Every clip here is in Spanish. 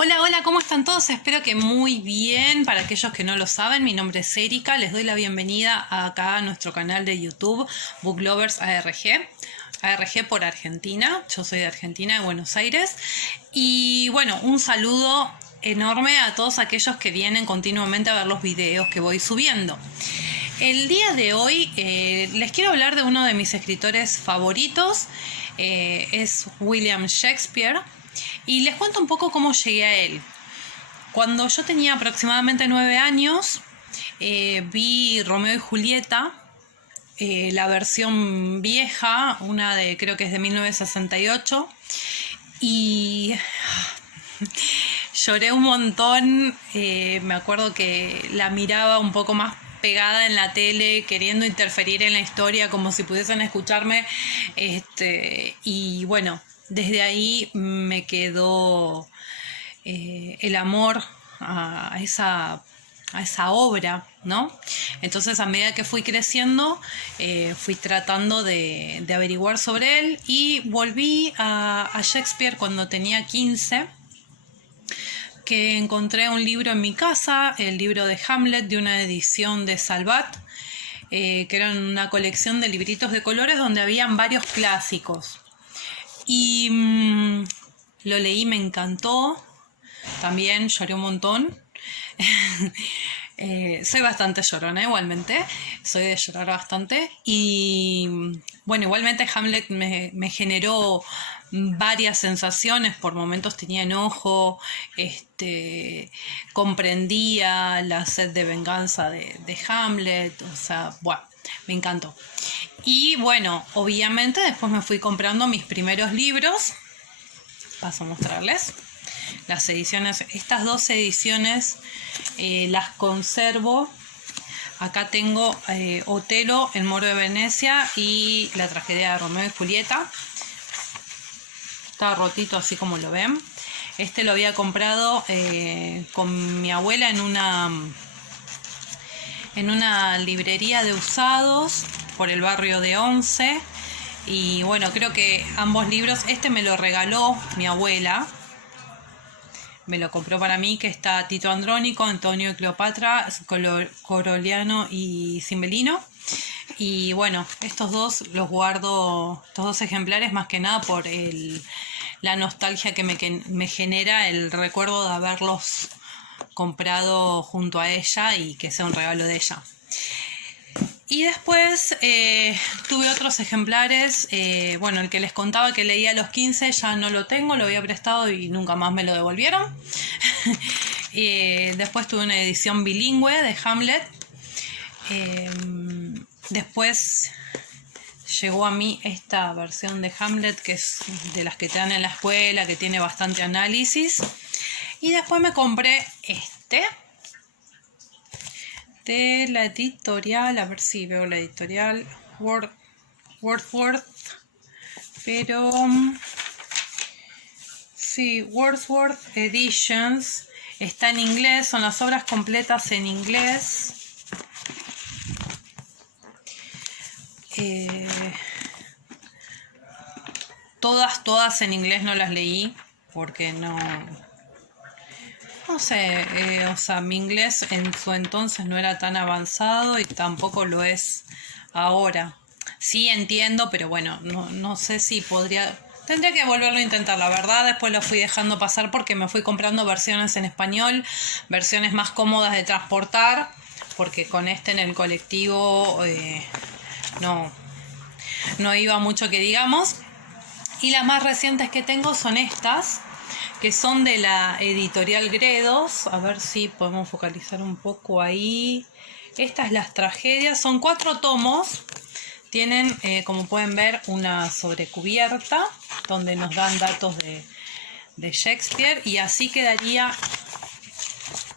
Hola, hola, ¿cómo están todos? Espero que muy bien. Para aquellos que no lo saben, mi nombre es Erika. Les doy la bienvenida acá a nuestro canal de YouTube, Book Lovers ARG. ARG por Argentina. Yo soy de Argentina, de Buenos Aires. Y bueno, un saludo enorme a todos aquellos que vienen continuamente a ver los videos que voy subiendo. El día de hoy les quiero hablar de uno de mis escritores favoritos. Es William Shakespeare. Y les cuento un poco cómo llegué a él. Cuando yo tenía aproximadamente 9 años, vi Romeo y Julieta, la versión vieja, una de creo que es de 1968, y lloré un montón. Me acuerdo que la miraba un poco más pegada en la tele, queriendo interferir en la historia como si pudiesen escucharme, y bueno, desde ahí me quedó el amor a esa obra, ¿no? Entonces, a medida que fui creciendo, fui tratando de averiguar sobre él y volví a Shakespeare cuando tenía 15, que encontré un libro en mi casa, el libro de Hamlet, de una edición de Salvat, que era una colección de libritos de colores donde habían varios clásicos. Y lo leí, me encantó. También lloré un montón. Soy bastante llorona igualmente. Soy de llorar bastante. Y bueno, igualmente Hamlet me generó varias sensaciones. Por momentos tenía enojo. Comprendía la sed de venganza de Hamlet. O sea, bueno, me encantó. Y bueno, obviamente después me fui comprando mis primeros libros. Paso a mostrarles las ediciones. Estas dos ediciones las conservo. Acá tengo Otelo, El Moro de Venecia y la tragedia de Romeo y Julieta. Está rotito así como lo ven. Este lo había comprado con mi abuela en una librería de usados por el barrio de Once. Y bueno, creo que ambos libros, este me lo regaló mi abuela, me lo compró para mí, que está Tito Andrónico, Antonio y Cleopatra, Coroliano y Cimbelino. Y bueno, estos dos los guardo, estos dos ejemplares, más que nada por la nostalgia que me genera el recuerdo de haberlos comprado junto a ella y que sea un regalo de ella. Y después tuve otros ejemplares. Bueno, el que les contaba que leía a los 15 ya no lo tengo, lo había prestado y nunca más me lo devolvieron. Después tuve una edición bilingüe de Hamlet. Después llegó a mí esta versión de Hamlet, que es de las que te dan en la escuela, que tiene bastante análisis. Y después me compré de la editorial, a ver si veo la editorial, Wordsworth, pero sí, Wordsworth Editions, está en inglés, son las obras completas en inglés. Todas en inglés no las leí porque no sé, o sea, mi inglés en su entonces no era tan avanzado y tampoco lo es ahora. Sí entiendo, pero bueno, no sé si podría... Tendría que volverlo a intentar, la verdad. Después lo fui dejando pasar porque me fui comprando versiones en español, versiones más cómodas de transportar, porque con en el colectivo no iba mucho que digamos. Y las más recientes que tengo son estas, que son de la editorial Gredos. A ver si podemos focalizar un poco ahí. Estas las tragedias, son 4 tomos. Tienen, como pueden ver, una sobrecubierta donde nos dan datos de Shakespeare, y así quedaría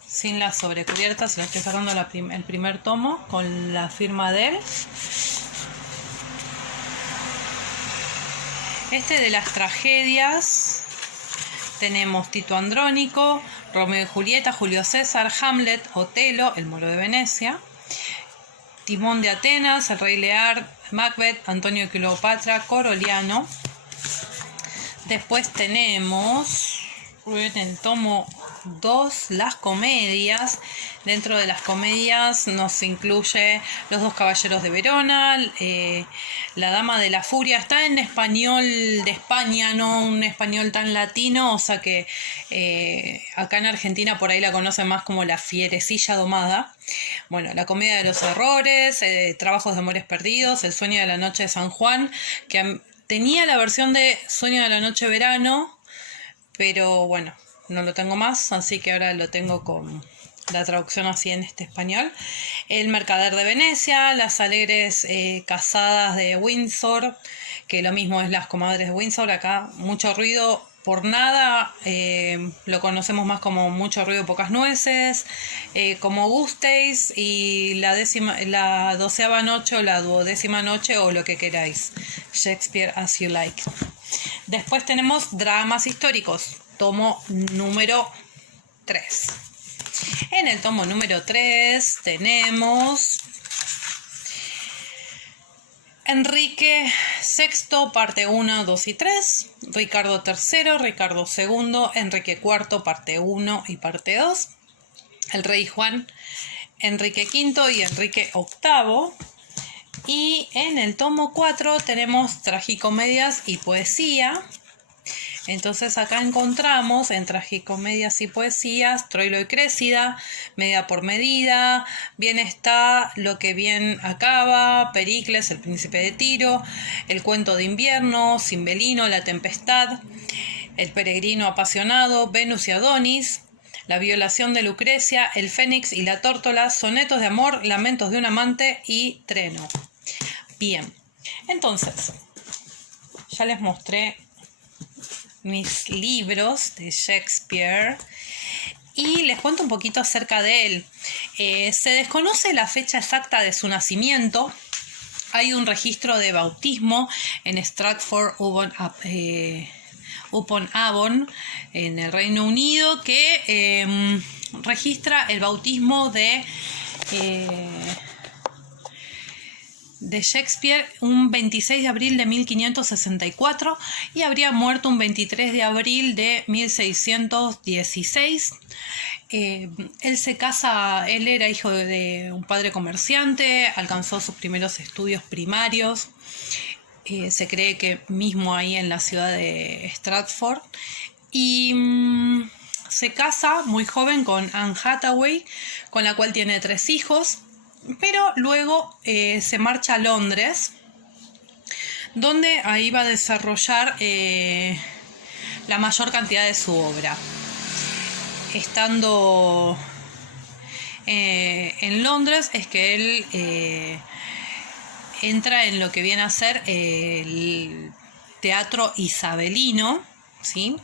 sin la sobrecubierta. Se lo estoy sacando el primer tomo con la firma de él. De las tragedias tenemos Tito Andrónico, Romeo y Julieta, Julio César, Hamlet, Otelo, El Moro de Venecia, Timón de Atenas, El Rey Lear, Macbeth, Antonio y Cleopatra, Coroliano. Después tenemos en el tomo 2, las comedias. Dentro de las comedias nos incluye Los dos caballeros de Verona, La dama de la furia. Está en español de España, no un español tan latino, o sea que acá en Argentina por ahí la conocen más como La fierecilla domada. Bueno, La comedia de los errores, Trabajos de amores perdidos, El sueño de la noche de San Juan, que tenía la versión de Sueño de la noche de verano, pero bueno, no lo tengo más, así que ahora lo tengo con la traducción así en este español. El mercader de Venecia, Las alegres casadas de Windsor, que lo mismo es Las comadres de Windsor. Acá mucho ruido por nada, lo conocemos más como Mucho ruido, pocas nueces, como gustéis, y la 12ª noche o la 12ª noche, o lo que queráis, Shakespeare as you like. Después tenemos dramas históricos, tomo número 3. En el tomo número 3 tenemos Enrique VI, parte 1, 2 y 3, Ricardo III, Ricardo II, Enrique IV, parte 1 y parte 2, el rey Juan, Enrique V y Enrique VIII. Y en el tomo 4 tenemos tragicomedias y poesía. Entonces acá encontramos en tragicomedias y poesías Troilo y Créssida, Medida por medida, Bien está lo que bien acaba, Pericles, el príncipe de Tiro, El cuento de invierno, Cimbelino, La tempestad, El peregrino apasionado, Venus y Adonis, La violación de Lucrecia, El fénix y la tórtola, Sonetos de amor, Lamentos de un amante y Treno. Bien, entonces, ya les mostré mis libros de Shakespeare y les cuento un poquito acerca de él. Se desconoce la fecha exacta de su nacimiento. Hay un registro de bautismo en Stratford upon Avon, en el Reino Unido, que registra el bautismo de Shakespeare un 26 de abril de 1564 y habría muerto un 23 de abril de 1616. Él se casa, él era hijo de un padre comerciante, alcanzó sus primeros estudios primarios, se cree que mismo ahí en la ciudad de Stratford, y se casa muy joven con Anne Hathaway, con la cual tiene 3 hijos. Pero luego se marcha a Londres, donde ahí va a desarrollar la mayor cantidad de su obra. Estando en Londres es que él entra en lo que viene a ser el teatro isabelino, ¿sí?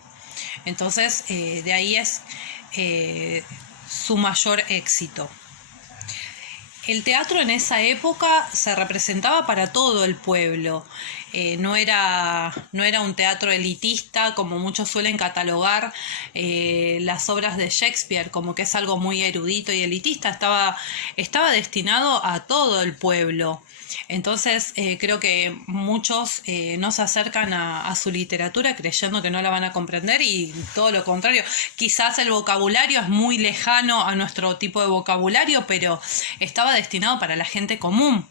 Entonces de ahí es su mayor éxito. El teatro en esa época se representaba para todo el pueblo. No era un teatro elitista como muchos suelen catalogar las obras de Shakespeare, como que es algo muy erudito y elitista. Estaba destinado a todo el pueblo. Entonces creo que muchos no se acercan a su literatura creyendo que no la van a comprender, y todo lo contrario. Quizás el vocabulario es muy lejano a nuestro tipo de vocabulario, pero estaba destinado para la gente común.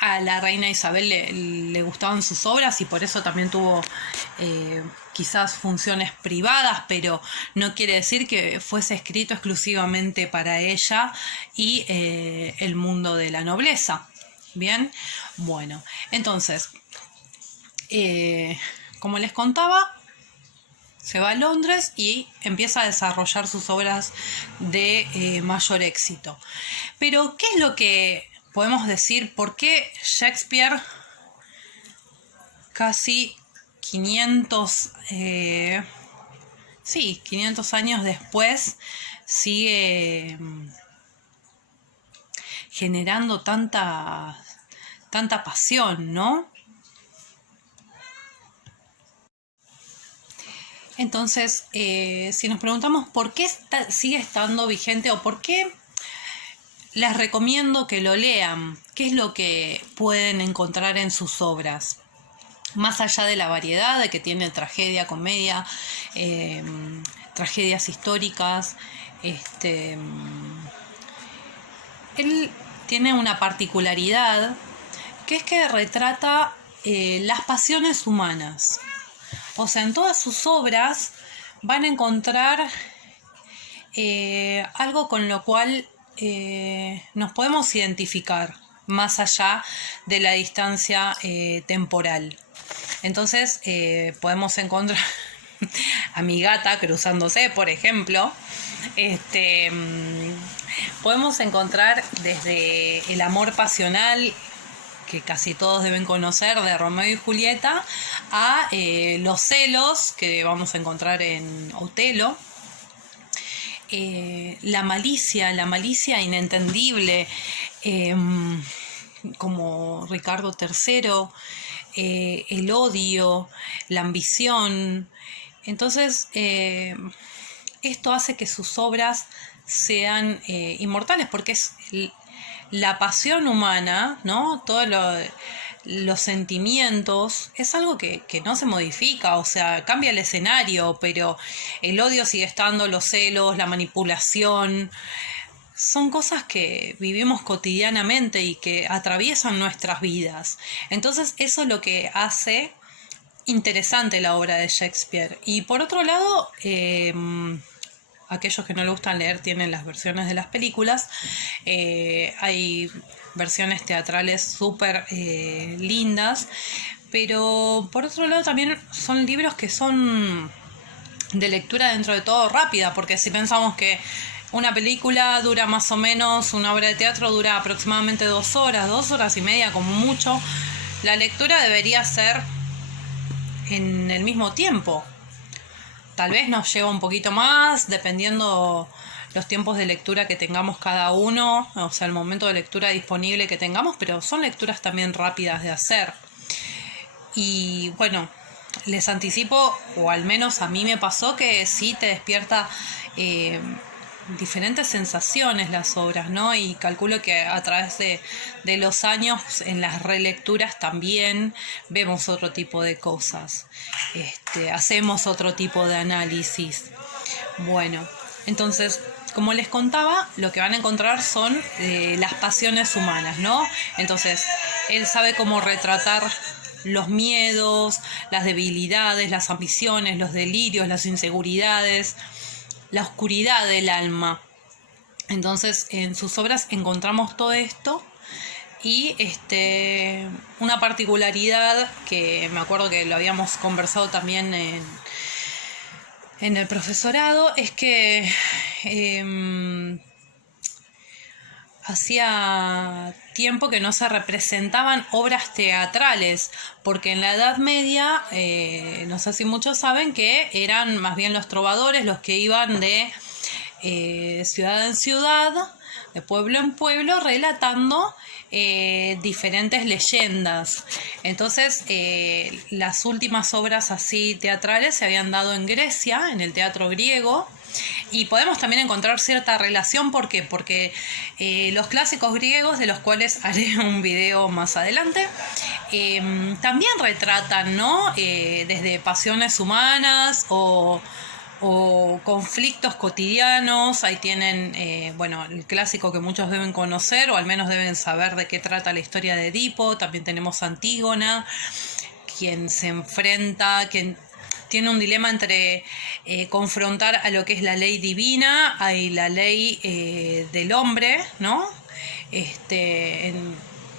A la reina Isabel le gustaban sus obras y por eso también tuvo quizás funciones privadas, pero no quiere decir que fuese escrito exclusivamente para ella y el mundo de la nobleza. Bien, bueno, entonces, como les contaba, se va a Londres y empieza a desarrollar sus obras de mayor éxito. Pero, ¿qué es lo que podemos decir? ¿Por qué Shakespeare, casi 500 años después, sigue generando tanta pasión, ¿no? Entonces, si nos preguntamos por qué sigue estando vigente o por qué les recomiendo que lo lean, qué es lo que pueden encontrar en sus obras. más allá de la variedad de que tiene tragedia, comedia, tragedias históricas, él tiene una particularidad que es que retrata las pasiones humanas. O sea, en todas sus obras van a encontrar algo con lo cual nos podemos identificar más allá de la distancia temporal. Entonces podemos encontrar a mi gata cruzándose, por ejemplo. Podemos encontrar desde el amor pasional, que casi todos deben conocer, de Romeo y Julieta, a los celos que vamos a encontrar en Otelo. La malicia inentendible, como Ricardo III, el odio, la ambición. Entonces, esto hace que sus obras sean inmortales, porque es la pasión humana, ¿no? Todos los sentimientos, es algo que no se modifica, o sea, cambia el escenario, pero el odio sigue estando, los celos, la manipulación, son cosas que vivimos cotidianamente y que atraviesan nuestras vidas. Entonces, eso es lo que hace interesante la obra de Shakespeare. Y por otro lado, aquellos que no les gustan leer tienen las versiones de las películas. Hay versiones teatrales súper lindas, pero por otro lado también son libros que son de lectura dentro de todo rápida, porque si pensamos que una película dura más o menos, una obra de teatro dura aproximadamente 2 horas, 2 horas y media como mucho, la lectura debería ser en el mismo tiempo. Tal vez nos lleva un poquito más, dependiendo los tiempos de lectura que tengamos cada uno, o sea, el momento de lectura disponible que tengamos, pero son lecturas también rápidas de hacer. Y bueno, les anticipo, o al menos a mí me pasó, que sí te despierta diferentes sensaciones las obras, ¿no? Y calculo que a través de los años, en las relecturas también vemos otro tipo de cosas, hacemos otro tipo de análisis. Bueno, entonces, como les contaba, lo que van a encontrar son las pasiones humanas, ¿no? Entonces, él sabe cómo retratar los miedos, las debilidades, las ambiciones, los delirios, las inseguridades, la oscuridad del alma. Entonces, en sus obras encontramos todo esto. Y una particularidad que me acuerdo que lo habíamos conversado también en el profesorado, es que hacía tiempo que no se representaban obras teatrales, porque en la Edad Media, no sé si muchos saben, que eran más bien los trovadores los que iban de ciudad en ciudad, de pueblo en pueblo, relatando diferentes leyendas. Entonces, las últimas obras así teatrales se habían dado en Grecia, en el teatro griego. Y podemos también encontrar cierta relación. ¿Por qué? Porque los clásicos griegos, de los cuales haré un video más adelante, también retratan, ¿no? Desde pasiones humanas o conflictos cotidianos. Ahí tienen, el clásico que muchos deben conocer, o al menos deben saber de qué trata la historia de Edipo. También tenemos Antígona, quien se enfrenta, quien tiene un dilema entre confrontar a lo que es la ley divina y la ley del hombre, ¿no?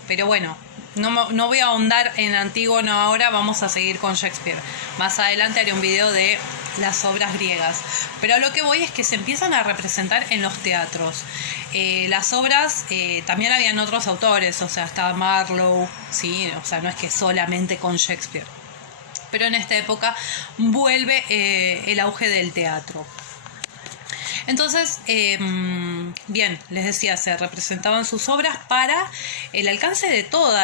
Pero bueno, no voy a ahondar en Antígona ahora, vamos a seguir con Shakespeare. Más adelante haré un video de las obras griegas. Pero a lo que voy es que se empiezan a representar en los teatros. Las obras, también habían otros autores, o sea, estaba Marlowe, ¿sí? O sea, no es que solamente con Shakespeare. Pero en esta época vuelve el auge del teatro. Entonces, bien, les decía, se representaban sus obras para el alcance de todo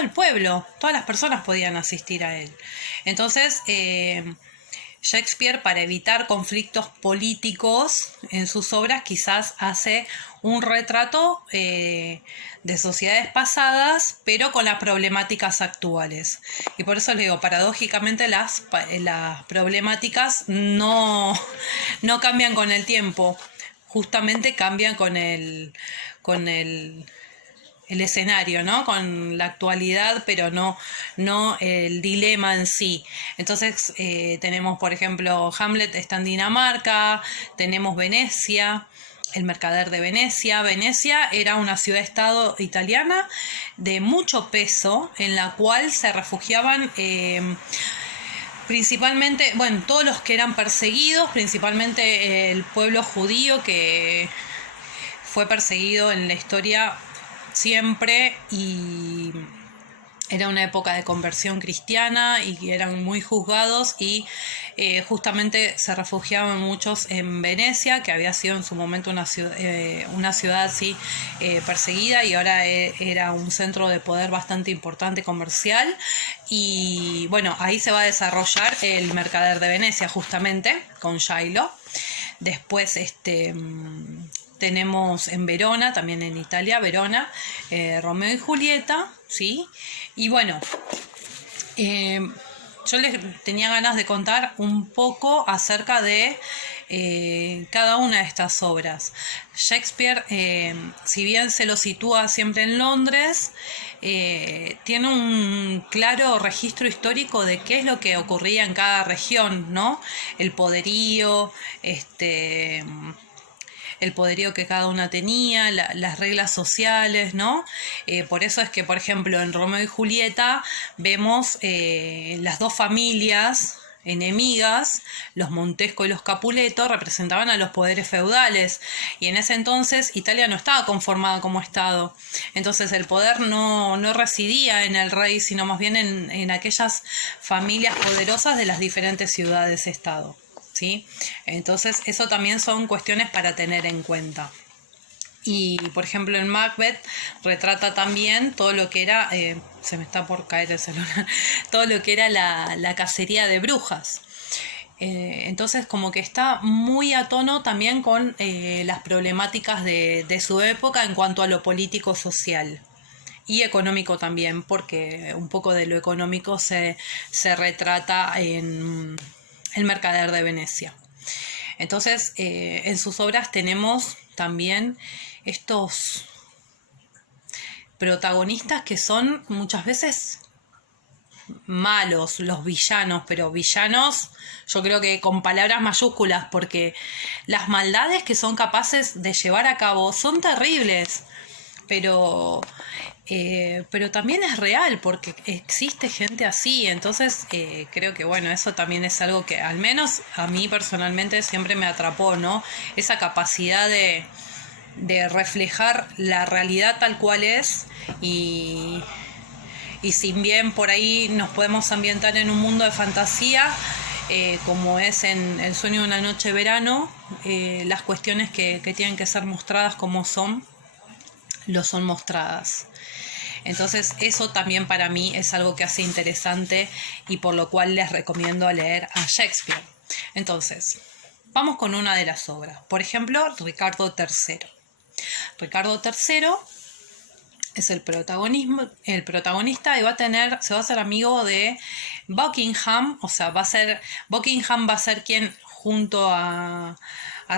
el pueblo. Todas las personas podían asistir a él. Entonces, Shakespeare, para evitar conflictos políticos en sus obras, quizás hace un retrato de sociedades pasadas, pero con las problemáticas actuales. Y por eso le digo, paradójicamente las problemáticas no cambian con el tiempo, justamente cambian con el escenario, ¿no? Con la actualidad, pero no el dilema en sí. Entonces tenemos, por ejemplo, Hamlet está en Dinamarca, tenemos Venecia, el mercader de Venecia. Venecia era una ciudad-estado italiana de mucho peso, en la cual se refugiaban principalmente, bueno, todos los que eran perseguidos, principalmente el pueblo judío, que fue perseguido en la historia siempre, y era una época de conversión cristiana y eran muy juzgados, y justamente se refugiaban muchos en Venecia, que había sido en su momento una ciudad así perseguida, y ahora era un centro de poder bastante importante comercial. Y bueno, ahí se va a desarrollar el mercader de Venecia, justamente con Shylock. Después tenemos en Verona, también en Italia, Verona, Romeo y Julieta, ¿sí? Y bueno, yo les tenía ganas de contar un poco acerca de cada una de estas obras. Shakespeare, si bien se lo sitúa siempre en Londres, tiene un claro registro histórico de qué es lo que ocurría en cada región, ¿no? El poderío, el poderío que cada una tenía, las reglas sociales, ¿no? Por eso es que, por ejemplo, en Romeo y Julieta vemos las dos familias enemigas, los Montesco y los Capuleto, representaban a los poderes feudales, y en ese entonces Italia no estaba conformada como estado. Entonces el poder no residía en el rey, sino más bien en aquellas familias poderosas de las diferentes ciudades-estado, ¿sí? Entonces eso también son cuestiones para tener en cuenta. Y por ejemplo en Macbeth retrata también todo lo que era, se me está por caer el celular, todo lo que era la cacería de brujas. Entonces como que está muy a tono también con las problemáticas de su época en cuanto a lo político social. Y económico también, porque un poco de lo económico se retrata en El mercader de Venecia. Entonces, en sus obras tenemos también estos protagonistas que son muchas veces malos, los villanos, pero villanos yo creo que con palabras mayúsculas, porque las maldades que son capaces de llevar a cabo son terribles, pero también es real, porque existe gente así. Entonces creo que bueno, eso también es algo que al menos a mí personalmente siempre me atrapó, ¿no? Esa capacidad de reflejar la realidad tal cual es, y si bien por ahí nos podemos ambientar en un mundo de fantasía, como es en El sueño de una noche de verano, las cuestiones que tienen que ser mostradas como son, lo son mostradas. Entonces eso también para mí es algo que hace interesante, y por lo cual les recomiendo leer a Shakespeare. Entonces, vamos con una de las obras. Por ejemplo, Ricardo III. Ricardo III es el protagonista, y se va a hacer amigo de Buckingham. O sea, Buckingham va a ser quien, junto a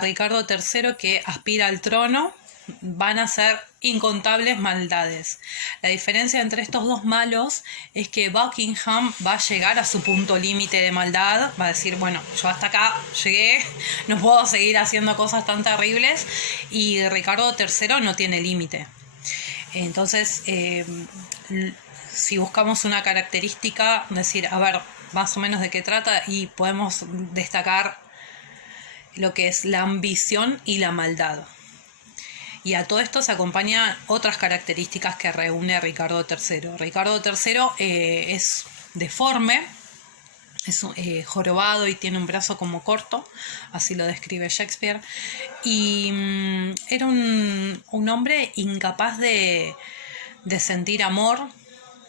Ricardo III, que aspira al trono, van a ser incontables maldades. La diferencia entre estos dos malos es que Buckingham va a llegar a su punto límite de maldad, va a decir, bueno, yo hasta acá llegué, no puedo seguir haciendo cosas tan terribles, y Ricardo III no tiene límite. Entonces, si buscamos una característica, decir, a ver, más o menos de qué trata, y podemos destacar lo que es la ambición y la maldad. Y a todo esto se acompañan otras características que reúne Ricardo III. Ricardo III es deforme, es jorobado y tiene un brazo como corto, así lo describe Shakespeare. Y era un hombre incapaz de sentir amor,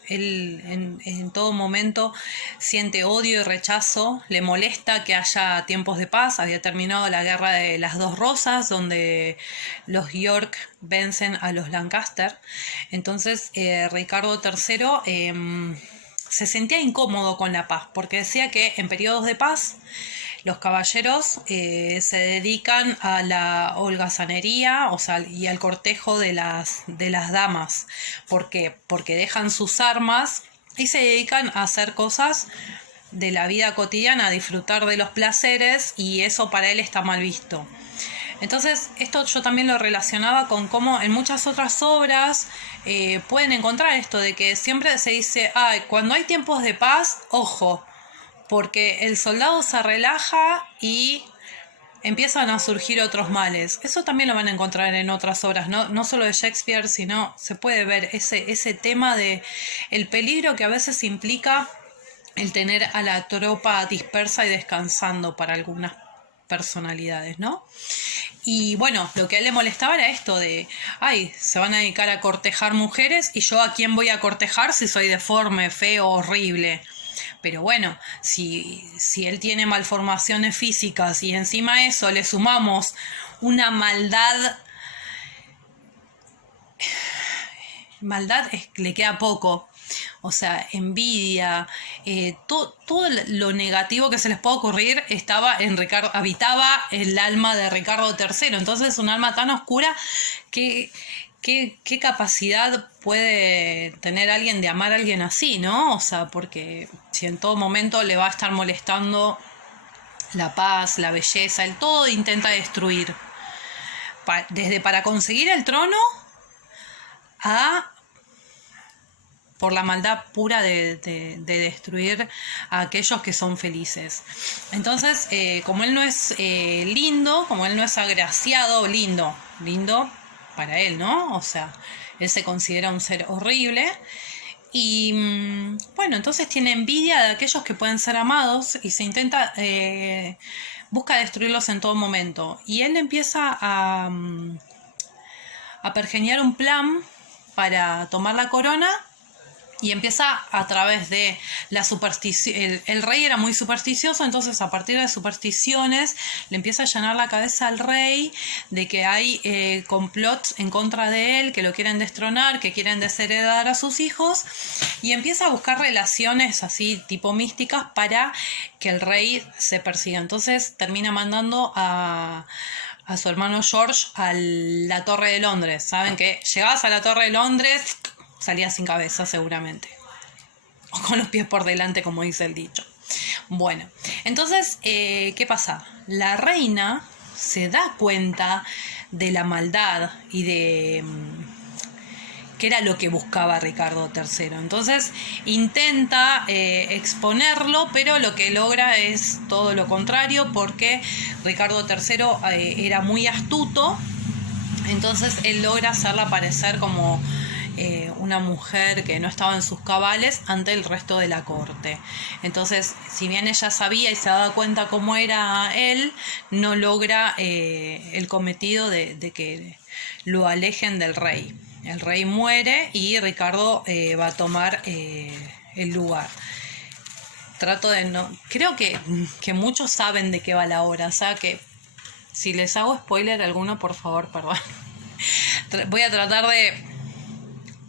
él en todo momento siente odio y rechazo, le molesta que haya tiempos de paz. Había terminado la guerra de las dos rosas, donde los York vencen a los Lancaster. Entonces Ricardo III se sentía incómodo con la paz, porque decía que en periodos de paz los caballeros se dedican a la holgazanería, o sea, y al cortejo de las damas. ¿Por qué? Porque dejan sus armas y se dedican a hacer cosas de la vida cotidiana, a disfrutar de los placeres, y eso para él está mal visto. Entonces, esto yo también lo relacionaba con cómo en muchas otras obras pueden encontrar esto de que siempre se dice, ay, cuando hay tiempos de paz, ojo, porque el soldado se relaja y empiezan a surgir otros males. Eso también lo van a encontrar en otras obras, no solo de Shakespeare, sino se puede ver ese tema de el peligro que a veces implica el tener a la tropa dispersa y descansando para algunas personalidades, ¿no? Y bueno, lo que a él le molestaba era esto de, ay, se van a dedicar a cortejar mujeres y yo a quién voy a cortejar si soy deforme, feo, horrible. Pero bueno, si él tiene malformaciones físicas y encima a eso le sumamos una maldad le queda poco. O sea, envidia, todo lo negativo que se les puede ocurrir habitaba el alma de Ricardo III. Entonces, un alma tan oscura que ¿qué capacidad puede tener alguien de amar a alguien así, ¿no? O sea, porque si en todo momento le va a estar molestando la paz, la belleza, él todo intenta destruir. Desde para conseguir el trono a por la maldad pura de destruir a aquellos que son felices. Entonces, como él no es lindo, como él no es agraciado, lindo para él, ¿no? O sea, él se considera un ser horrible. Y bueno, entonces tiene envidia de aquellos que pueden ser amados y se intenta, busca destruirlos en todo momento. Y él empieza a pergeñar un plan para tomar la corona. Y empieza a través de la superstición. El rey era muy supersticioso, entonces a partir de supersticiones le empieza a llenar la cabeza al rey de que hay complots en contra de él, que lo quieren destronar, que quieren desheredar a sus hijos. Y empieza a buscar relaciones así tipo místicas para que el rey se persiga. Entonces termina mandando a su hermano George a la Torre de Londres. Saben que llegabas a la Torre de Londres, salía sin cabeza seguramente. O con los pies por delante, como dice el dicho. Bueno, entonces, ¿qué pasa? La reina se da cuenta de la maldad y de qué era lo que buscaba Ricardo III. Entonces intenta exponerlo, pero lo que logra es todo lo contrario, porque Ricardo III era muy astuto. Entonces él logra hacerla parecer como una mujer que no estaba en sus cabales ante el resto de la corte. Entonces, si bien ella sabía y se daba cuenta cómo era él, no logra el cometido de que lo alejen del rey. El rey muere y Ricardo va a tomar el lugar. Trato de no... Creo que muchos saben de qué va la obra, o sea que si les hago spoiler alguno, por favor, perdón. Voy a tratar de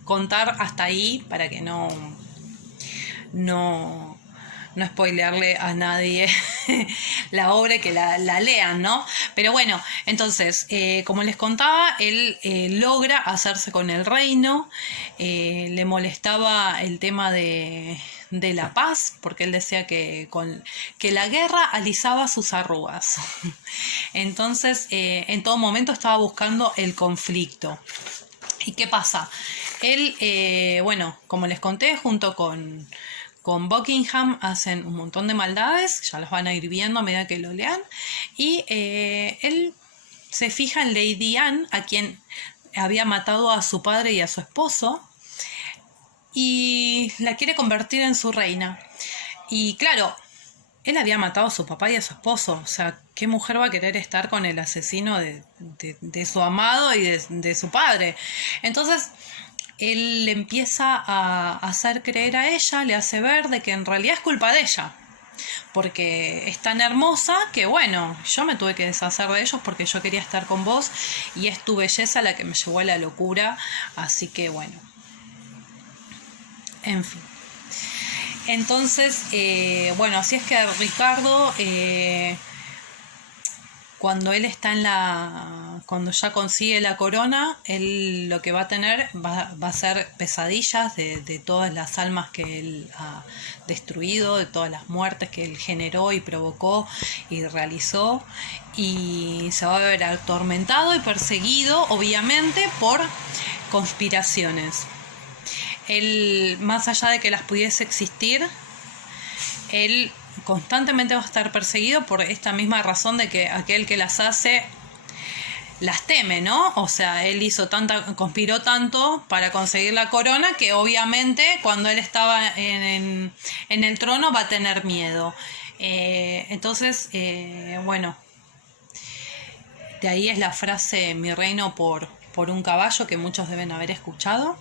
contar hasta ahí para que no spoilearle a nadie la obra, que la lean, ¿no? Pero bueno, entonces, como les contaba, él logra hacerse con el reino. Le molestaba el tema de la paz, porque él decía que la guerra alisaba sus arrugas. Entonces, en todo momento estaba buscando el conflicto. ¿Y qué pasa? Él, bueno, como les conté, junto con Buckingham hacen un montón de maldades, ya las van a ir viendo a medida que lo lean, y él se fija en Lady Anne, a quien había matado a su padre y a su esposo, y la quiere convertir en su reina. Y claro, él había matado a su papá y a su esposo, o sea, ¿qué mujer va a querer estar con el asesino de su amado y de su padre? Entonces él le empieza a hacer creer a ella, le hace ver de que en realidad es culpa de ella. Porque es tan hermosa que bueno, yo me tuve que deshacer de ellos porque yo quería estar con vos y es tu belleza la que me llevó a la locura. Así que bueno, en fin. Entonces, bueno, así es que Ricardo, cuando él está cuando ya consigue la corona, él lo que va a tener va a ser pesadillas de todas las almas que él ha destruido, de todas las muertes que él generó y provocó y realizó, y se va a ver atormentado y perseguido, obviamente, por conspiraciones. Él, más allá de que las pudiese existir, él constantemente va a estar perseguido por esta misma razón de que aquel que las hace las teme, ¿no? O sea, él conspiró tanto para conseguir la corona que obviamente cuando él estaba en el trono va a tener miedo. Entonces, bueno, de ahí es la frase "mi reino por un caballo", que muchos deben haber escuchado.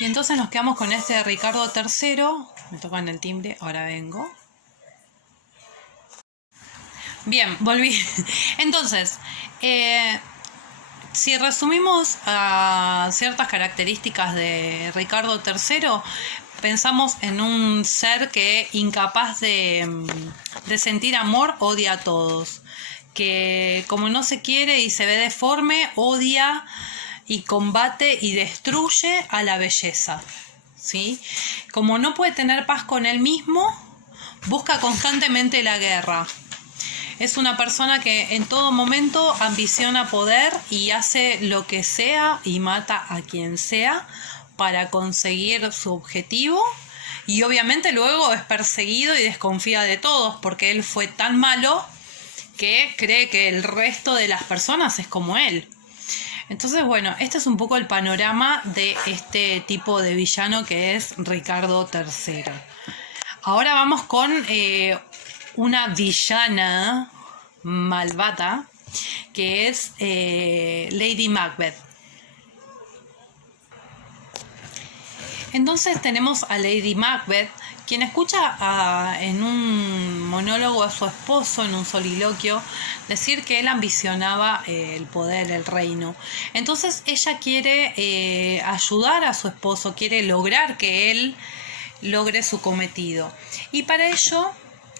Y entonces nos quedamos con este de Ricardo III. Me tocan el timbre, ahora vengo. Bien, volví. Entonces, si resumimos a ciertas características de Ricardo III, pensamos en un ser que, incapaz de sentir amor, odia a todos. Que como no se quiere y se ve deforme, odia y combate y destruye a la belleza, ¿sí? Como no puede tener paz con él mismo, busca constantemente la guerra. Es una persona que en todo momento ambiciona poder y hace lo que sea y mata a quien sea para conseguir su objetivo. Y obviamente luego es perseguido y desconfía de todos porque él fue tan malo que cree que el resto de las personas es como él. Entonces, bueno, este es un poco el panorama de este tipo de villano que es Ricardo III. Ahora vamos con una villana malvada que es Lady Macbeth. Entonces tenemos a Lady Macbeth, quien escucha en un monólogo a su esposo, en un soliloquio, decir que él ambicionaba el poder, el reino. Entonces ella quiere ayudar a su esposo, quiere lograr que él logre su cometido. Y para ello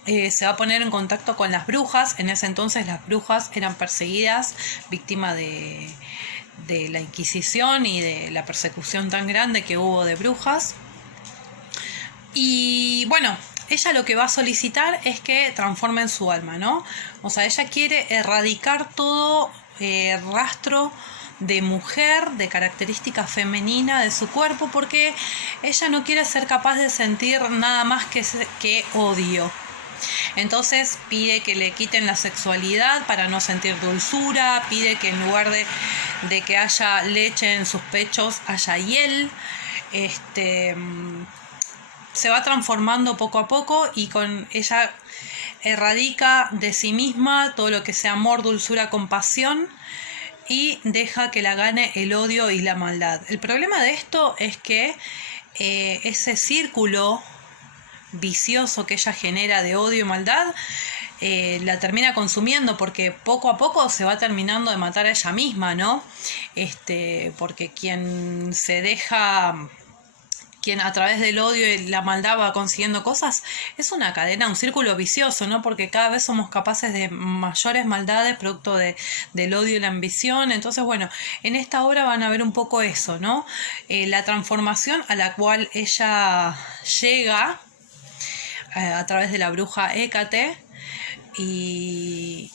se va a poner en contacto con las brujas. En ese entonces las brujas eran perseguidas, víctimas de la Inquisición y de la persecución tan grande que hubo de brujas. Y bueno, ella lo que va a solicitar es que transformen su alma, ¿no? O sea, ella quiere erradicar todo rastro de mujer, de característica femenina de su cuerpo, porque ella no quiere ser capaz de sentir nada más que odio. Entonces pide que le quiten la sexualidad para no sentir dulzura, pide que en lugar de que haya leche en sus pechos, haya hiel. Se va transformando poco a poco y con ella erradica de sí misma todo lo que sea amor, dulzura, compasión y deja que la gane el odio y la maldad. El problema de esto es que ese círculo vicioso que ella genera de odio y maldad la termina consumiendo, porque poco a poco se va terminando de matar a ella misma, ¿no? Porque quien a través del odio y la maldad va consiguiendo cosas, es una cadena, un círculo vicioso, ¿no? Porque cada vez somos capaces de mayores maldades producto del odio y la ambición. Entonces, bueno, en esta obra van a ver un poco eso, ¿no? La transformación a la cual ella llega a través de la bruja Hécate, y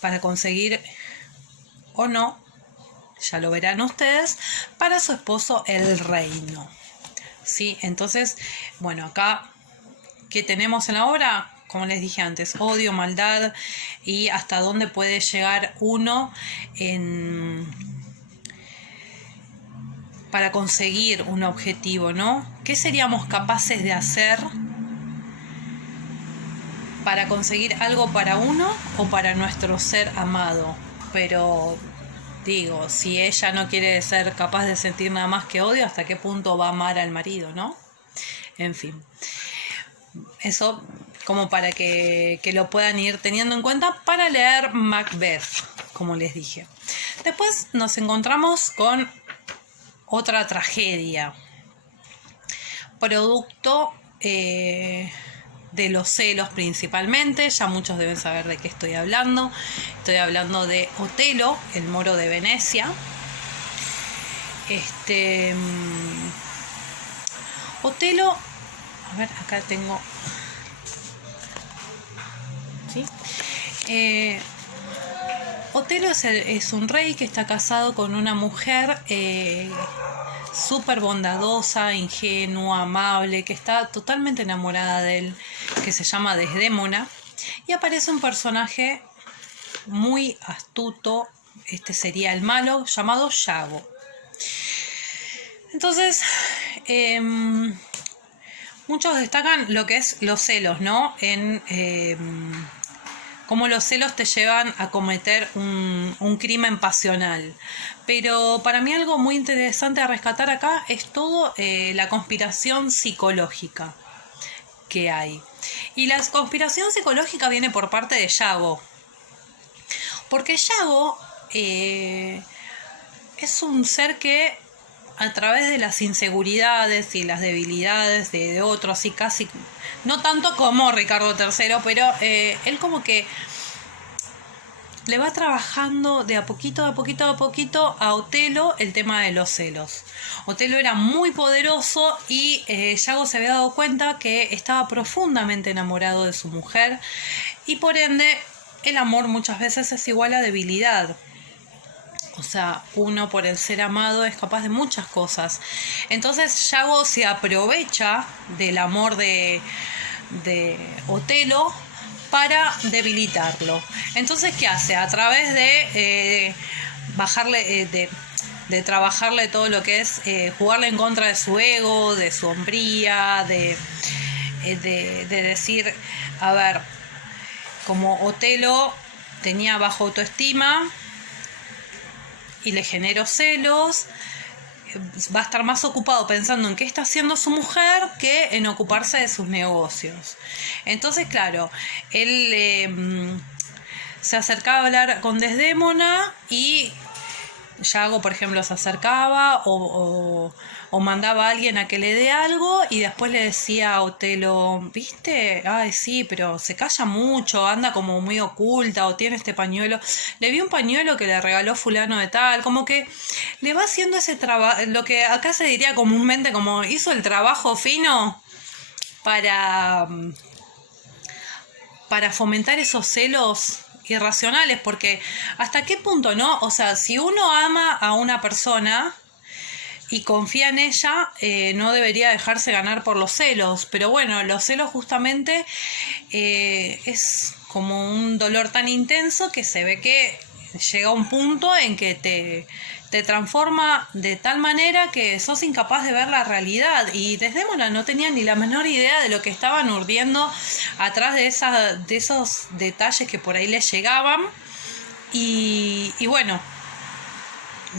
para conseguir o no, ya lo verán ustedes, para su esposo el reino. ¿Sí? Entonces, bueno, acá, ¿qué tenemos en la obra? Como les dije antes, odio, maldad y hasta dónde puede llegar uno para conseguir un objetivo, ¿no? ¿Qué seríamos capaces de hacer para conseguir algo para uno o para nuestro ser amado? Pero digo, si ella no quiere ser capaz de sentir nada más que odio, ¿hasta qué punto va a amar al marido, no? En fin, eso como para que lo puedan ir teniendo en cuenta para leer Macbeth, como les dije. Después nos encontramos con otra tragedia, producto de los celos principalmente. Ya muchos deben saber de qué estoy hablando. Estoy hablando de Otelo, el moro de Venecia. Otelo, a ver, acá tengo, ¿sí? Otelo es un rey que está casado con una mujer súper bondadosa, ingenua, amable, que está totalmente enamorada de él, que se llama Desdémona, y aparece un personaje muy astuto, este sería el malo, llamado Yago. Entonces, muchos destacan lo que es los celos, ¿no? Cómo los celos te llevan a cometer un crimen pasional. Pero para mí algo muy interesante a rescatar acá es todo la conspiración psicológica que hay. Y la conspiración psicológica viene por parte de Yago. Porque Yago es un ser que a través de las inseguridades y las debilidades de otros, y casi, no tanto como Ricardo III, pero él como que le va trabajando de a poquito a Otelo el tema de los celos. Otelo era muy poderoso y Yago se había dado cuenta que estaba profundamente enamorado de su mujer, y por ende el amor muchas veces es igual a debilidad. O sea, uno por el ser amado es capaz de muchas cosas. Entonces Yago se aprovecha del amor de Otelo para debilitarlo. Entonces, ¿qué hace? A través de bajarle, de trabajarle todo lo que es jugarle en contra de su ego, de su hombría, de decir, a ver, como Otelo tenía baja autoestima y le generó celos, va a estar más ocupado pensando en qué está haciendo su mujer que en ocuparse de sus negocios. Entonces, claro, él se acercaba a hablar con Desdémona y Yago, por ejemplo, se acercaba o mandaba a alguien a que le dé algo, y después le decía a Otelo, ¿viste? Ay, sí, pero se calla mucho, anda como muy oculta, o tiene este pañuelo. Le vi un pañuelo que le regaló fulano de tal, como que le va haciendo ese trabajo, lo que acá se diría comúnmente como hizo el trabajo fino para fomentar esos celos irracionales, porque hasta qué punto, ¿no? O sea, si uno ama a una persona y confía en ella, no debería dejarse ganar por los celos. Pero bueno, los celos justamente es como un dolor tan intenso que se ve que llega un punto en que te transforma de tal manera que sos incapaz de ver la realidad. Y Desdémona no tenía ni la menor idea de lo que estaban urdiendo atrás de esos detalles que por ahí le llegaban. Y bueno,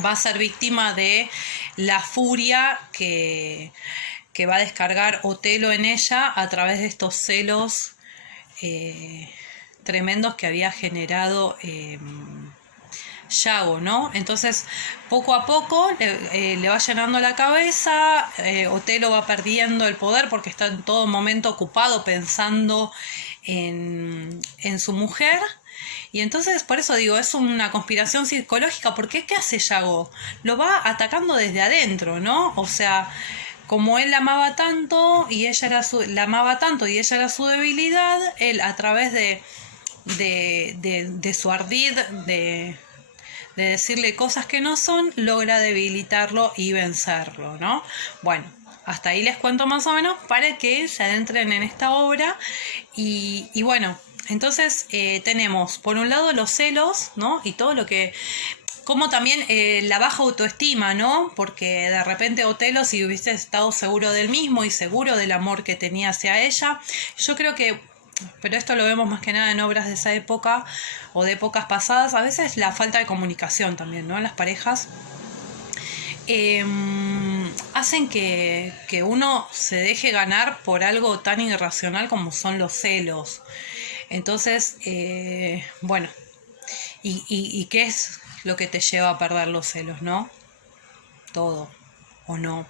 va a ser víctima de la furia que va a descargar Otelo en ella a través de estos celos tremendos que había generado Yago, ¿no? Entonces, poco a poco le va llenando la cabeza, Otelo va perdiendo el poder porque está en todo momento ocupado pensando en su mujer. Y entonces, por eso digo, es una conspiración psicológica, porque ¿qué hace Yago? Lo va atacando desde adentro, ¿no? O sea, como él la amaba tanto y ella era su debilidad, él a través de su ardid, de decirle cosas que no son, logra debilitarlo y vencerlo, ¿no? Bueno, hasta ahí les cuento más o menos para que se adentren en esta obra. Y bueno, entonces tenemos por un lado los celos, ¿no? Y todo lo que, como también la baja autoestima, ¿no? Porque de repente Otelo, si hubiese estado seguro del mismo y seguro del amor que tenía hacia ella, yo creo que pero esto lo vemos más que nada en obras de esa época o de épocas pasadas, a veces la falta de comunicación también, ¿no? En las parejas eh, hacen que uno se deje ganar por algo tan irracional como son los celos. Entonces, bueno, y qué es lo que te lleva a perder los celos, ¿no? Todo, o no,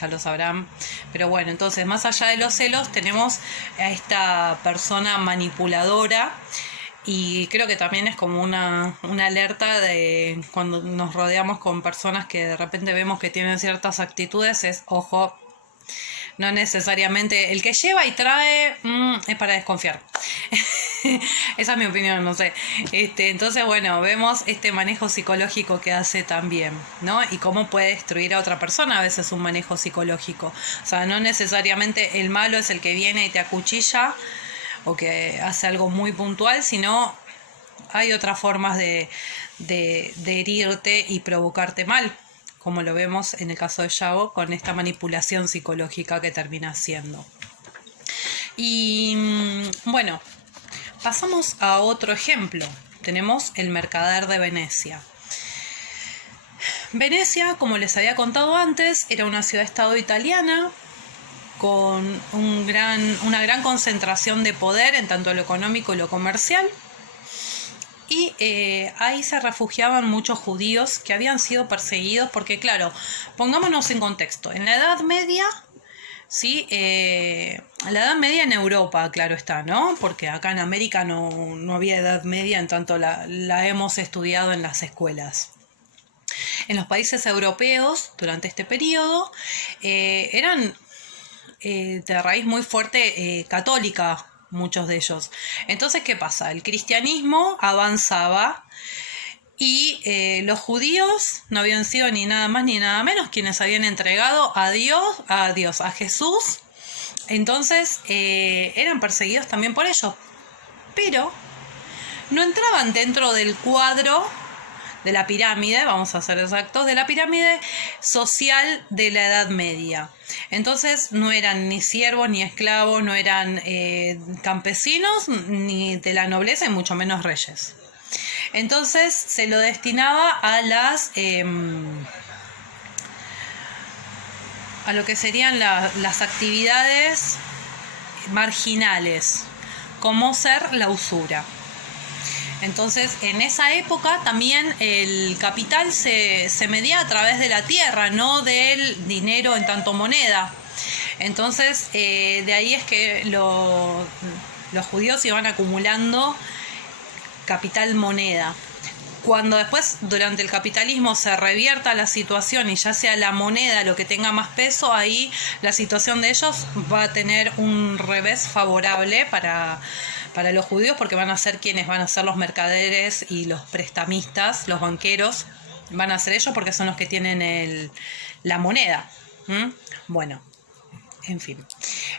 ya lo sabrán. Pero bueno, entonces, más allá de los celos, tenemos a esta persona manipuladora. Y creo que también es como una alerta de cuando nos rodeamos con personas que de repente vemos que tienen ciertas actitudes, es ojo, no necesariamente el que lleva y trae es para desconfiar. Esa es mi opinión, no sé. Entonces, bueno, vemos este manejo psicológico que hace también, ¿no? Y cómo puede destruir a otra persona a veces un manejo psicológico. O sea, no necesariamente el malo es el que viene y te acuchilla o que hace algo muy puntual, sino hay otras formas de herirte y provocarte mal, como lo vemos en el caso de Yago con esta manipulación psicológica que termina haciendo. Y bueno, pasamos a otro ejemplo. Tenemos el mercader de Venecia. Venecia, como les había contado antes, era una ciudad-estado italiana con una gran concentración de poder en tanto lo económico y lo comercial. Y ahí se refugiaban muchos judíos que habían sido perseguidos porque, claro, pongámonos en contexto. En la Edad Media, ¿sí? La Edad Media en Europa, claro está, ¿no? Porque acá en América no había Edad Media, en tanto la hemos estudiado en las escuelas. En los países europeos, durante este periodo, eran de raíz muy fuerte católica, muchos de ellos. Entonces, ¿qué pasa? El cristianismo avanzaba y los judíos no habían sido ni nada más ni nada menos quienes habían entregado a Jesús. Entonces eran perseguidos también por ello, pero no entraban dentro del cuadro de la pirámide, vamos a ser exactos, de la pirámide social de la Edad Media. Entonces no eran ni siervos ni esclavos, no eran campesinos ni de la nobleza y mucho menos reyes. Entonces se lo destinaba a lo que serían las actividades marginales, como ser la usura. Entonces, en esa época también el capital se medía a través de la tierra, no del dinero en tanto moneda. Entonces, de ahí es que los judíos iban acumulando capital moneda. Cuando después, durante el capitalismo, se revierta la situación y ya sea la moneda lo que tenga más peso, ahí la situación de ellos va a tener un revés favorable para los judíos, porque van a ser quienes van a ser los mercaderes y los prestamistas, los banqueros, van a ser ellos porque son los que tienen la moneda. Bueno, en fin.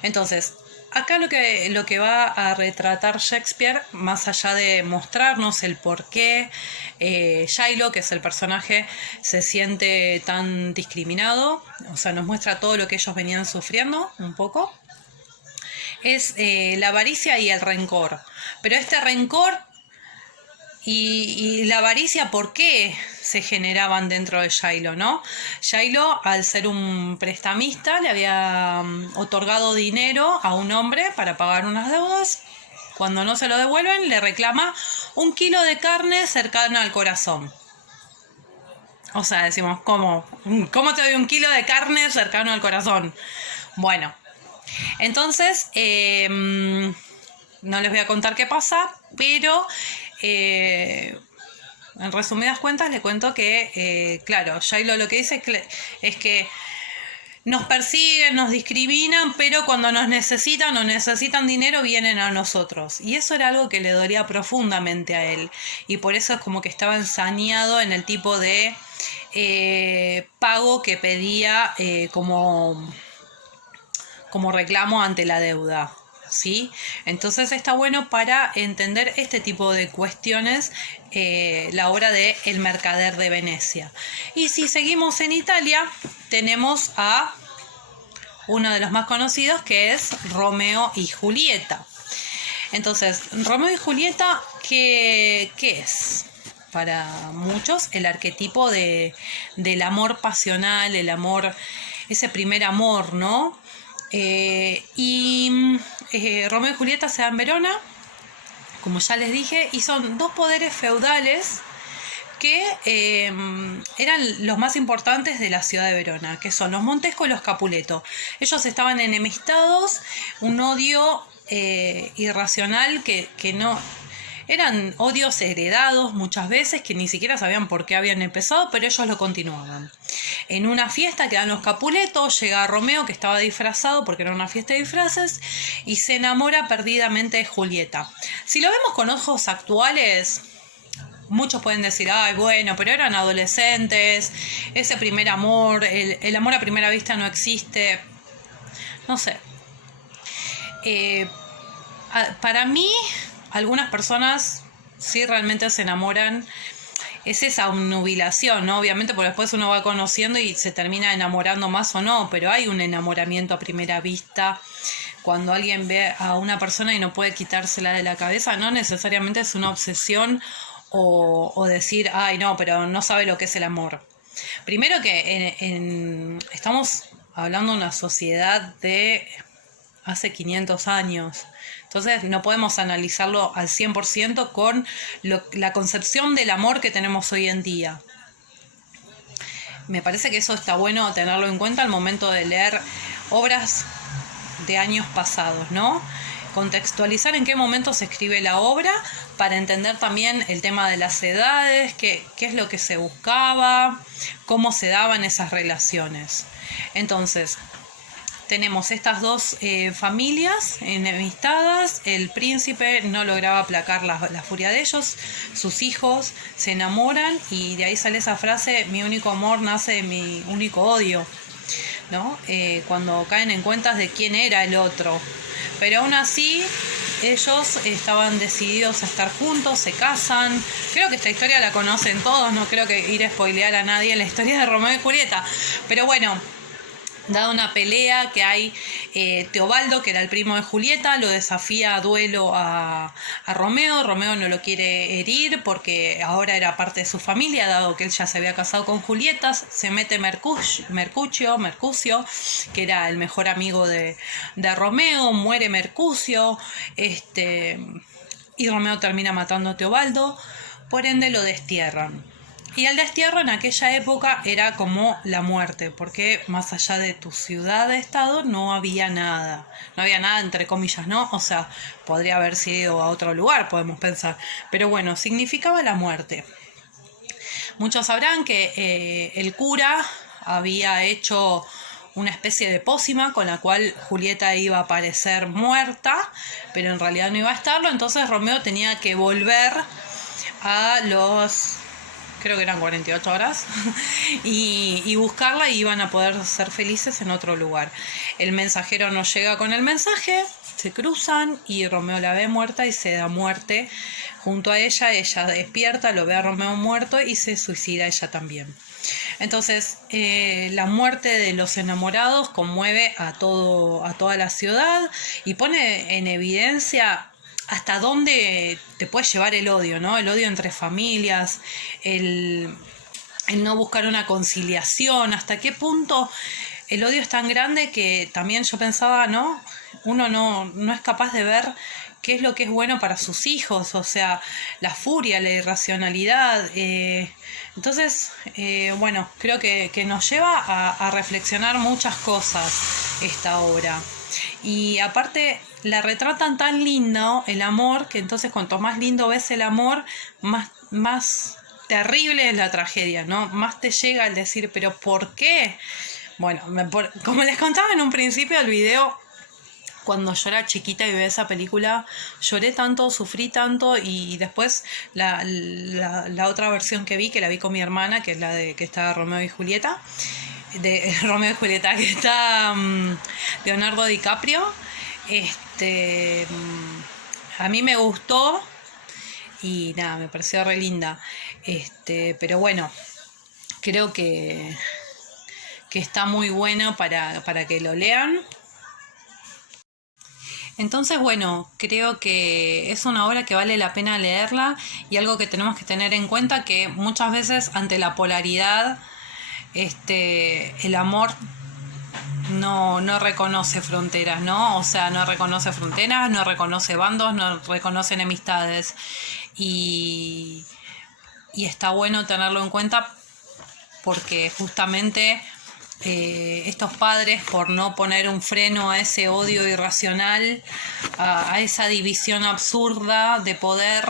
Entonces, acá lo que va a retratar Shakespeare, más allá de mostrarnos el por qué Shylock, que es el personaje, se siente tan discriminado, o sea, nos muestra todo lo que ellos venían sufriendo un poco, es la avaricia y el rencor. Pero este rencor y la avaricia, ¿por qué se generaban dentro de Shylock, no? Shylock, al ser un prestamista, le había otorgado dinero a un hombre para pagar unas deudas. Cuando no se lo devuelven, le reclama 1 kilo de carne cercana al corazón. O sea, decimos, ¿cómo te doy 1 kilo de carne cercano al corazón? Bueno, entonces, no les voy a contar qué pasa, pero en resumidas cuentas les cuento que, claro, Shylock lo que dice es que nos persiguen, nos discriminan, pero cuando nos necesitan o necesitan dinero vienen a nosotros. Y eso era algo que le dolía profundamente a él. Y por eso es como que estaba ensañado en el tipo de pago que pedía como reclamo ante la deuda, ¿sí? Entonces está bueno para entender este tipo de cuestiones la obra de El mercader de Venecia. Y si seguimos en Italia, tenemos a uno de los más conocidos, que es Romeo y Julieta. Entonces, Romeo y Julieta, ¿qué es? Para muchos, el arquetipo del amor pasional, el amor, ese primer amor, ¿no? Romeo y Julieta se dan en Verona, como ya les dije, y son dos poderes feudales que eran los más importantes de la ciudad de Verona, que son los Montesco y los Capuleto. Ellos estaban enemistados, un odio irracional que no... Eran odios heredados muchas veces que ni siquiera sabían por qué habían empezado, pero ellos lo continuaban. En una fiesta que dan los Capuletos, llega Romeo, que estaba disfrazado porque era una fiesta de disfraces, y se enamora perdidamente de Julieta. Si lo vemos con ojos actuales, muchos pueden decir, ay, bueno, pero eran adolescentes, ese primer amor, el amor a primera vista no existe. No sé. Para mí, algunas personas sí realmente se enamoran. Es esa obnubilación, ¿no? Obviamente, porque después uno va conociendo y se termina enamorando más o no, pero hay un enamoramiento a primera vista. Cuando alguien ve a una persona y no puede quitársela de la cabeza, no necesariamente es una obsesión o decir, ay, no, pero no sabe lo que es el amor. Primero que estamos hablando de una sociedad de hace 500 años. Entonces no podemos analizarlo al 100% con la concepción del amor que tenemos hoy en día. Me parece que eso está bueno tenerlo en cuenta al momento de leer obras de años pasados, ¿no? Contextualizar en qué momento se escribe la obra para entender también el tema de las edades, qué es lo que se buscaba, cómo se daban esas relaciones. Entonces, tenemos estas dos familias enemistadas. El príncipe no lograba aplacar la furia de ellos. Sus hijos se enamoran y de ahí sale esa frase: mi único amor nace de mi único odio, ¿no? Cuando caen en cuenta de quién era el otro. Pero aún así, ellos estaban decididos a estar juntos, se casan. Creo que esta historia la conocen todos, no creo que ir a spoilear a nadie la historia de Romeo y Julieta. Pero bueno, dada una pelea que hay, Teobaldo, que era el primo de Julieta, lo desafía a duelo a Romeo. Romeo no lo quiere herir porque ahora era parte de su familia, dado que él ya se había casado con Julieta. Se mete Mercucio, que era el mejor amigo de Romeo. Muere Mercucio, y Romeo termina matando a Teobaldo. Por ende lo destierran. Y el destierro en aquella época era como la muerte, porque más allá de tu ciudad-estado no había nada. No había nada, entre comillas, ¿no? O sea, podría haber sido a otro lugar, podemos pensar. Pero bueno, significaba la muerte. Muchos sabrán que el cura había hecho una especie de pócima con la cual Julieta iba a aparecer muerta, pero en realidad no iba a estarlo. Entonces Romeo tenía que volver a los... creo que eran 48 horas, y buscarla, y iban a poder ser felices en otro lugar. El mensajero no llega con el mensaje, se cruzan y Romeo la ve muerta y se da muerte junto a ella. Ella despierta, lo ve a Romeo muerto y se suicida ella también. Entonces, la muerte de los enamorados conmueve a toda la ciudad y pone en evidencia hasta dónde te puede llevar el odio, ¿no? El odio entre familias, el no buscar una conciliación, hasta qué punto el odio es tan grande que también yo pensaba, ¿no? Uno no es capaz de ver qué es lo que es bueno para sus hijos, o sea, la furia, la irracionalidad. Entonces, bueno, creo que nos lleva a reflexionar muchas cosas esta obra. Y aparte la retratan tan lindo el amor, que entonces cuanto más lindo ves el amor, más terrible es la tragedia, ¿no? Más te llega el decir, pero ¿por qué? Bueno, como les contaba en un principio del video, cuando yo era chiquita y vi esa película, lloré tanto, sufrí tanto, y después la otra versión que vi la vi con mi hermana, que es la de que está Romeo y Julieta, que está Leonardo DiCaprio. A mí me gustó y nada, me pareció re linda. Pero bueno, creo que está muy bueno para que lo lean. Entonces, bueno, creo que es una obra que vale la pena leerla y algo que tenemos que tener en cuenta que muchas veces ante la polaridad, el amor no reconoce fronteras, ¿no? O sea, no reconoce fronteras, no reconoce bandos, no reconoce enemistades. Y, y está bueno tenerlo en cuenta porque justamente estos padres, por no poner un freno a ese odio irracional, a esa división absurda de poder,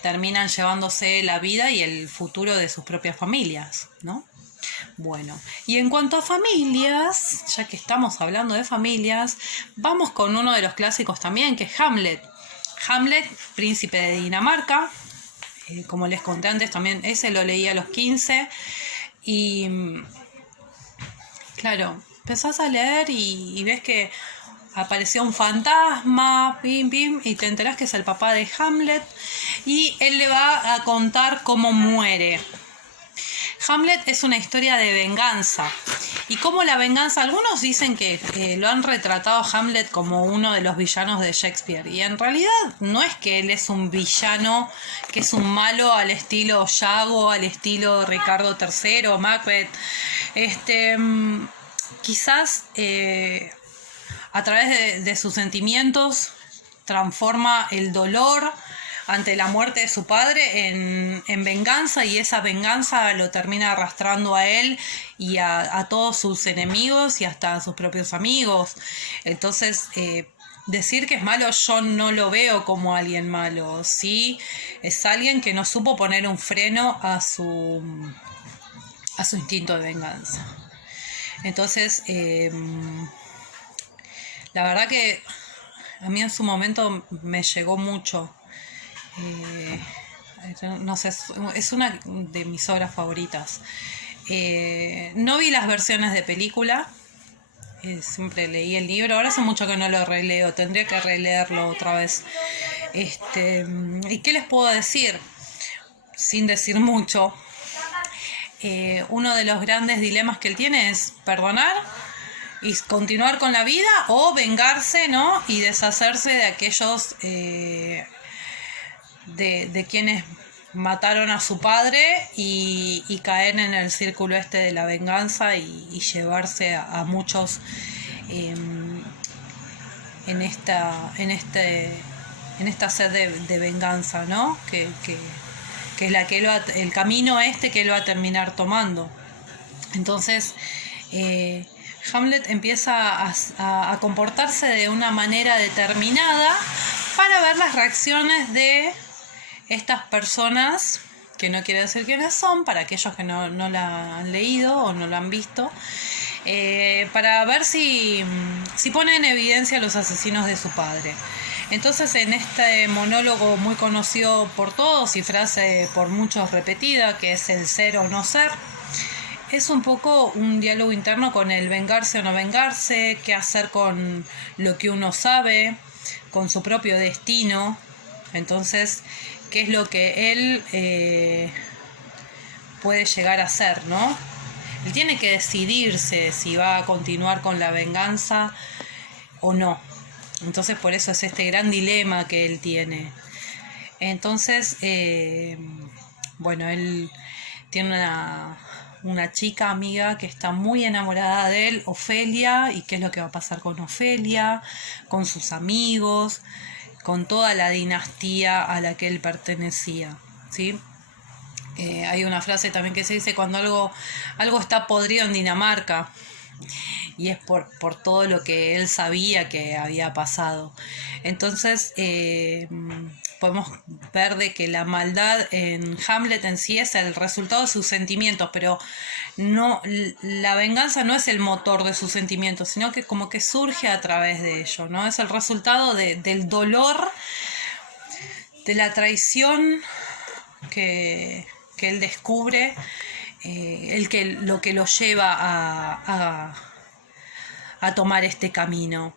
terminan llevándose la vida y el futuro de sus propias familias, ¿no? Bueno, y en cuanto a familias, ya que estamos hablando de familias, vamos con uno de los clásicos también, que es Hamlet. Hamlet, príncipe de Dinamarca, como les conté antes, también ese lo leí a los 15 y claro, empezás a leer y ves que apareció un fantasma, pim, pim, y te enterás que es el papá de Hamlet y él le va a contar cómo muere. Hamlet es una historia de venganza. Y como la venganza, algunos dicen que lo han retratado a Hamlet como uno de los villanos de Shakespeare. Y en realidad no es que él es un villano, que es un malo al estilo Yago, al estilo Ricardo III, Macbeth. Quizás a través de sus sentimientos transforma el dolor ante la muerte de su padre en venganza, y esa venganza lo termina arrastrando a él y a todos sus enemigos y hasta a sus propios amigos. Entonces, decir que es malo, yo no lo veo como alguien malo. Sí, es alguien que no supo poner un freno a su instinto de venganza. Entonces, la verdad que a mí en su momento me llegó mucho. No sé, es una de mis obras favoritas. No vi las versiones de película, siempre leí el libro. Ahora hace mucho que no lo releo, tendría que releerlo otra vez. ¿Y qué les puedo decir? Sin decir mucho, uno de los grandes dilemas que él tiene es perdonar y continuar con la vida, o vengarse, ¿no? Y deshacerse de aquellos de quienes mataron a su padre y caer en el círculo de la venganza y llevarse a muchos en esta sed de venganza, ¿no? Que es la que el camino que él va a terminar tomando. Entonces, Hamlet empieza a comportarse de una manera determinada para ver las reacciones de estas personas, que no quiero decir quiénes son, para aquellos que no la han leído o no la han visto, para ver si pone en evidencia a los asesinos de su padre. Entonces, en este monólogo muy conocido por todos y frase por muchos repetida, que es el ser o no ser, es un poco un diálogo interno con el vengarse o no vengarse, qué hacer con lo que uno sabe, con su propio destino. Entonces, qué es lo que él puede llegar a hacer, ¿no? Él tiene que decidirse si va a continuar con la venganza o no. Entonces, por eso es este gran dilema que él tiene. Entonces, bueno, él tiene una chica amiga que está muy enamorada de él, Ofelia, y qué es lo que va a pasar con Ofelia, con sus amigos, con toda la dinastía a la que él pertenecía, ¿sí? Hay una frase también que se dice cuando algo está podrido en Dinamarca, y es por todo lo que él sabía que había pasado. Entonces, podemos ver de que la maldad en Hamlet en sí es el resultado de sus sentimientos, pero no, la venganza no es el motor de sus sentimientos, sino que como que surge a través de ello, ¿no? Es el resultado del dolor, de la traición que él descubre, lo que lo lleva a tomar este camino.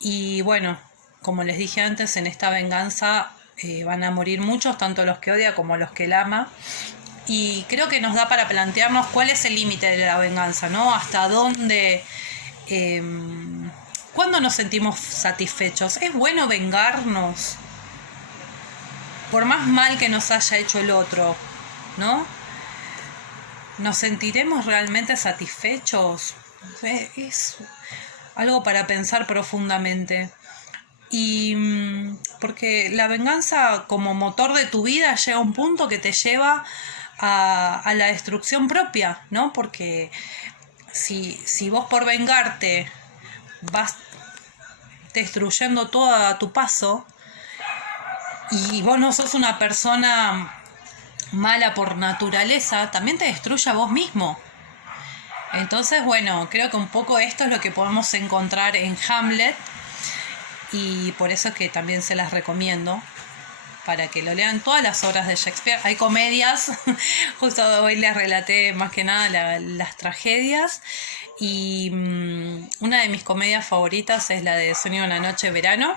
Y bueno, como les dije antes, en esta venganza van a morir muchos, tanto los que odia como los que él ama. Y creo que nos da para plantearnos cuál es el límite de la venganza, ¿no? Hasta dónde, ¿Cuándo nos sentimos satisfechos? ¿Es bueno vengarnos? Por más mal que nos haya hecho el otro, ¿no? ¿Nos sentiremos realmente satisfechos? Es algo para pensar profundamente. Y porque la venganza como motor de tu vida llega a un punto que te lleva a la destrucción propia, ¿no? Porque si vos por vengarte vas destruyendo todo a tu paso y vos no sos una persona mala por naturaleza, también te destruye a vos mismo. Entonces, bueno, creo que un poco esto es lo que podemos encontrar en Hamlet y por eso es que también se las recomiendo para que lo lean todas las obras de Shakespeare. Hay comedias, justo hoy les relaté más que nada las tragedias y una de mis comedias favoritas es la de Sueño una noche de verano,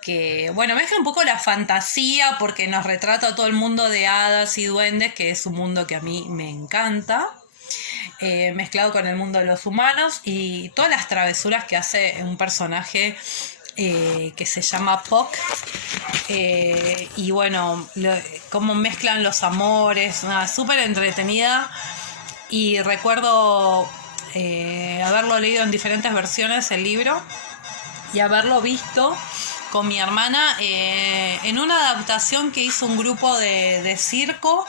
que bueno, mezcla un poco la fantasía porque nos retrata a todo el mundo de hadas y duendes, que es un mundo que a mí me encanta. Mezclado con el mundo de los humanos y todas las travesuras que hace un personaje que se llama Puck, y bueno, cómo mezclan los amores, súper entretenida. Y recuerdo haberlo leído en diferentes versiones el libro y haberlo visto con mi hermana en una adaptación que hizo un grupo de circo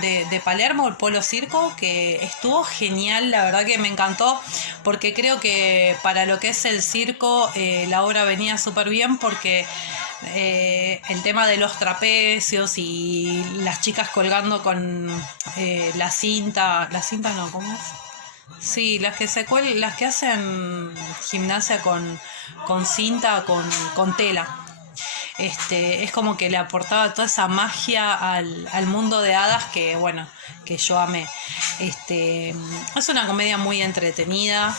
de Palermo, el Polo Circo, que estuvo genial, la verdad que me encantó, porque creo que para lo que es el circo la obra venía súper bien, porque el tema de los trapecios y las chicas colgando con la cinta no, ¿cómo es? Sí, las que hacen gimnasia con cinta, con tela. Es como que le aportaba toda esa magia al mundo de hadas que, bueno, que yo amé. Es una comedia muy entretenida,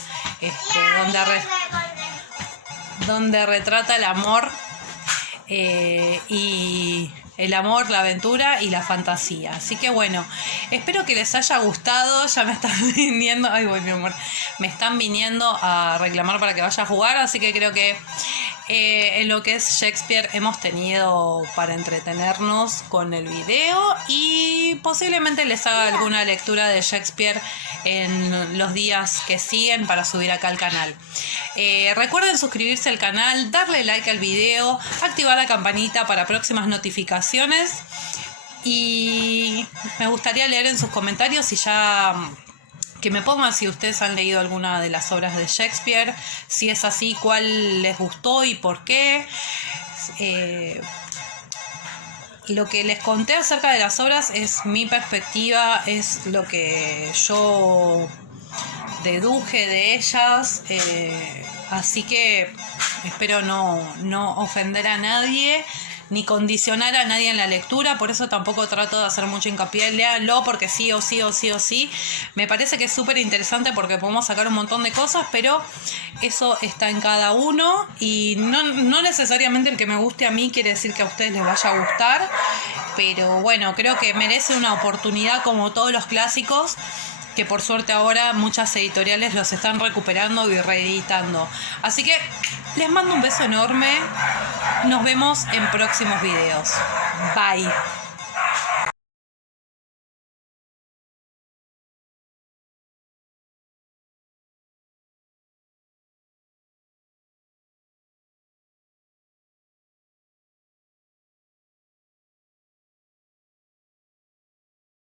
donde retrata el amor y el amor, la aventura y la fantasía. Así que bueno, espero que les haya gustado. Ya me están viniendo, ay voy mi amor, me están viniendo a reclamar para que vaya a jugar, así que creo que en lo que es Shakespeare hemos tenido para entretenernos con el video y posiblemente les haga alguna lectura de Shakespeare en los días que siguen para subir acá al canal. Recuerden suscribirse al canal, darle like al video, activar la campanita para próximas notificaciones y me gustaría leer en sus comentarios si ya... que me pongan si ustedes han leído alguna de las obras de Shakespeare, si es así, cuál les gustó y por qué. Lo que les conté acerca de las obras es mi perspectiva, es lo que yo deduje de ellas, así que espero no ofender a nadie ni condicionar a nadie en la lectura, por eso tampoco trato de hacer mucho hincapié, léanlo porque sí o sí o sí o sí. Me parece que es súper interesante porque podemos sacar un montón de cosas, pero eso está en cada uno y no necesariamente el que me guste a mí quiere decir que a ustedes les vaya a gustar, pero bueno, creo que merece una oportunidad como todos los clásicos, que por suerte ahora muchas editoriales los están recuperando y reeditando. Así que les mando un beso enorme. Nos vemos en próximos videos. Bye.